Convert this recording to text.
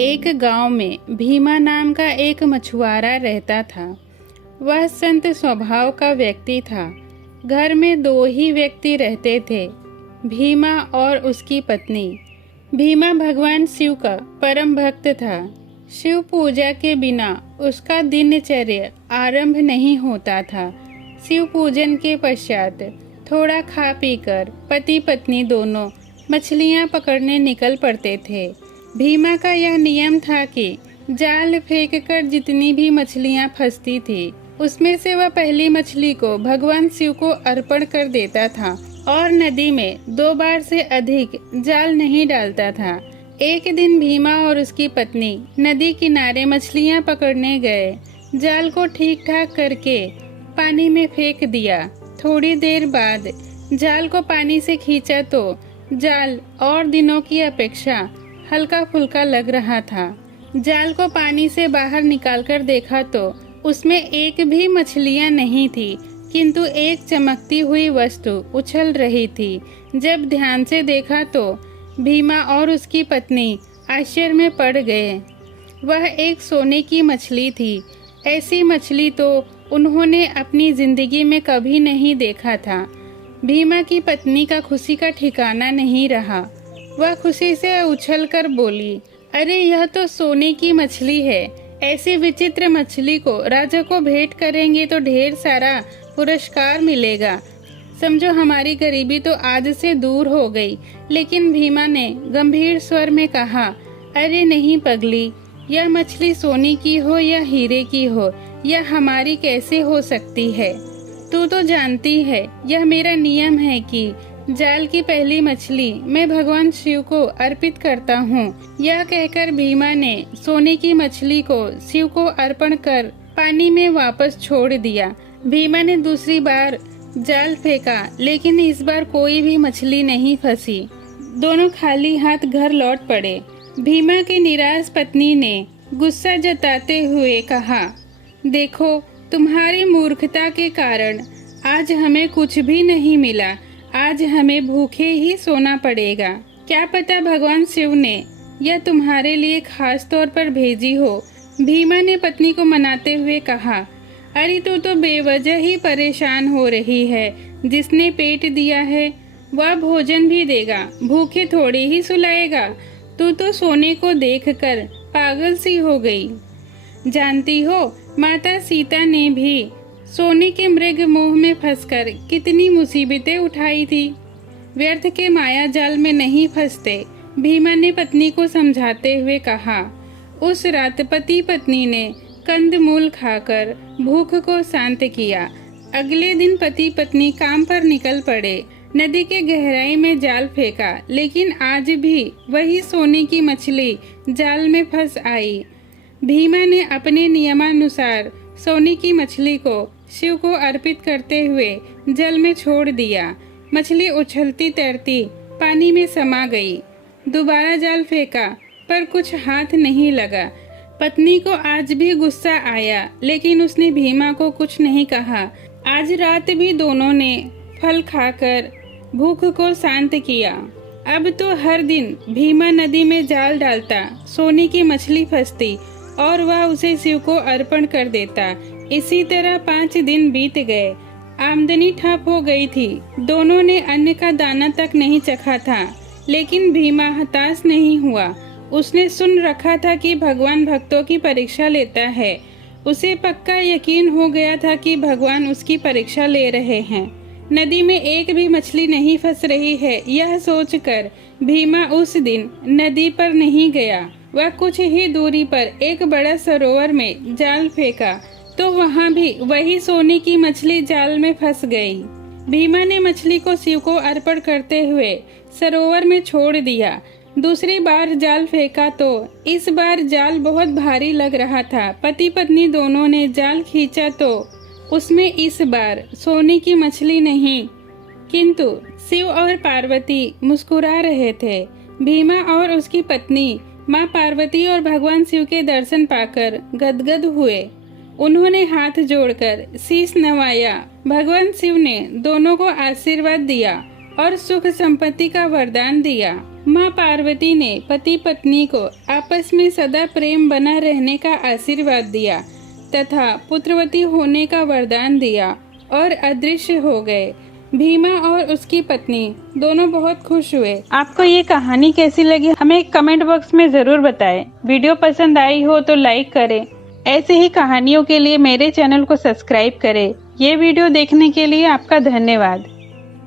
एक गांव में भीमा नाम का एक मछुआरा रहता था। वह संत स्वभाव का व्यक्ति था। घर में दो ही व्यक्ति रहते थे, भीमा और उसकी पत्नी। भीमा भगवान शिव का परम भक्त था। शिव पूजा के बिना उसका दिनचर्या आरंभ नहीं होता था। शिव पूजन के पश्चात थोड़ा खा पीकर पति पत्नी दोनों मछलियां पकड़ने निकल पड़ते थे। भीमा का यह नियम था कि जाल फेंककर जितनी भी मछलियां फंसती थी, उसमें से वह पहली मछली को भगवान शिव को अर्पण कर देता था और नदी में 2 बार से अधिक जाल नहीं डालता था। एक दिन भीमा और उसकी पत्नी नदी किनारे मछलियां पकड़ने गए। जाल को ठीक ठाक करके पानी में फेंक दिया। थोड़ी देर बाद जाल को पानी से खींचा तो जाल और दिनों की अपेक्षा हल्का फुल्का लग रहा था। जाल को पानी से बाहर निकालकर देखा तो उसमें एक भी मछलियां नहीं थी, किंतु एक चमकती हुई वस्तु उछल रही थी। जब ध्यान से देखा तो भीमा और उसकी पत्नी आश्चर्य में पड़ गए। वह एक सोने की मछली थी। ऐसी मछली तो उन्होंने अपनी जिंदगी में कभी नहीं देखा था। भीमा की पत्नी का खुशी का ठिकाना नहीं रहा। वह खुशी से उछलकर बोली, अरे यह तो सोने की मछली है। ऐसी विचित्र मछली को राजा को भेंट करेंगे तो ढेर सारा पुरस्कार मिलेगा। समझो हमारी गरीबी तो आज से दूर हो गई। लेकिन भीमा ने गंभीर स्वर में कहा, अरे नहीं पगली, यह मछली सोने की हो या हीरे की हो, यह हमारी कैसे हो सकती है। तू तो जानती है यह मेरा नियम है कि जाल की पहली मछली मैं भगवान शिव को अर्पित करता हूँ। यह कहकर भीमा ने सोने की मछली को शिव को अर्पण कर पानी में वापस छोड़ दिया। भीमा ने दूसरी बार जाल फेंका, लेकिन इस बार कोई भी मछली नहीं फंसी। दोनों खाली हाथ घर लौट पड़े। भीमा की निराश पत्नी ने गुस्सा जताते हुए कहा, देखो तुम्हारी मूर्खता के कारण आज हमें कुछ भी नहीं मिला। आज हमें भूखे ही सोना पड़ेगा। क्या पता भगवान शिव ने यह तुम्हारे लिए खास तौर पर भेजी हो। भीमा ने पत्नी को मनाते हुए कहा, अरे तू तो बेवजह ही परेशान हो रही है। जिसने पेट दिया है वह भोजन भी देगा, भूखे थोड़ी ही सुलाएगा। तू तो सोने को देखकर पागल सी हो गई। जानती हो माता सीता ने भी सोने के मृग मोह में फंसकर कितनी मुसीबतें उठाई थी। व्यर्थ के माया जाल में नहीं फंसते, भीमा ने पत्नी को समझाते हुए कहा। उस रात पति पत्नी ने कंदमूल खाकर भूख को शांत किया। अगले दिन पति पत्नी काम पर निकल पड़े। नदी के गहराई में जाल फेंका, लेकिन आज भी वही सोने की मछली जाल में फंस आई। भीमा ने अपने नियमानुसार सोने की मछली को शिव को अर्पित करते हुए जल में छोड़ दिया। मछली उछलती तैरती पानी में समा गई। दोबारा जाल फेंका पर कुछ हाथ नहीं लगा। पत्नी को आज भी गुस्सा आया, लेकिन उसने भीमा को कुछ नहीं कहा। आज रात भी दोनों ने फल खाकर भूख को शांत किया। अब तो हर दिन भीमा नदी में जाल डालता, सोने की मछली फंसती और वह उसे शिव को अर्पण कर देता। इसी तरह 5 दिन बीत गए। आमदनी ठप हो गई थी। दोनों ने अन्न का दाना तक नहीं चखा था, लेकिन भीमा हताश नहीं हुआ। उसने सुन रखा था कि भगवान भक्तों की परीक्षा लेता है। उसे पक्का यकीन हो गया था कि भगवान उसकी परीक्षा ले रहे हैं। नदी में एक भी मछली नहीं फंस रही है, यह सोचकर भीमा उस दिन नदी पर नहीं गया। वह कुछ ही दूरी पर एक बड़ा सरोवर में जाल फेंका तो वहां भी वही सोने की मछली जाल में फंस गई। भीमा ने मछली को शिव को अर्पण करते हुए सरोवर में छोड़ दिया। दूसरी बार जाल फेंका तो इस बार जाल बहुत भारी लग रहा था। पति पत्नी दोनों ने जाल खींचा तो उसमें इस बार सोने की मछली नहीं, किंतु शिव और पार्वती मुस्कुरा रहे थे। भीमा और उसकी पत्नी माँ पार्वती और भगवान शिव के दर्शन पाकर गदगद हुए। उन्होंने हाथ जोड़कर शीश नवाया। भगवान शिव ने दोनों को आशीर्वाद दिया और सुख संपत्ति का वरदान दिया। माँ पार्वती ने पति पत्नी को आपस में सदा प्रेम बना रहने का आशीर्वाद दिया तथा पुत्रवती होने का वरदान दिया और अदृश्य हो गए। भीमा और उसकी पत्नी दोनों बहुत खुश हुए। आपको ये कहानी कैसी लगी हमें कमेंट बॉक्स में जरूर बताएं। वीडियो पसंद आई हो तो लाइक करें। ऐसे ही कहानियों के लिए मेरे चैनल को सब्सक्राइब करें। ये वीडियो देखने के लिए आपका धन्यवाद।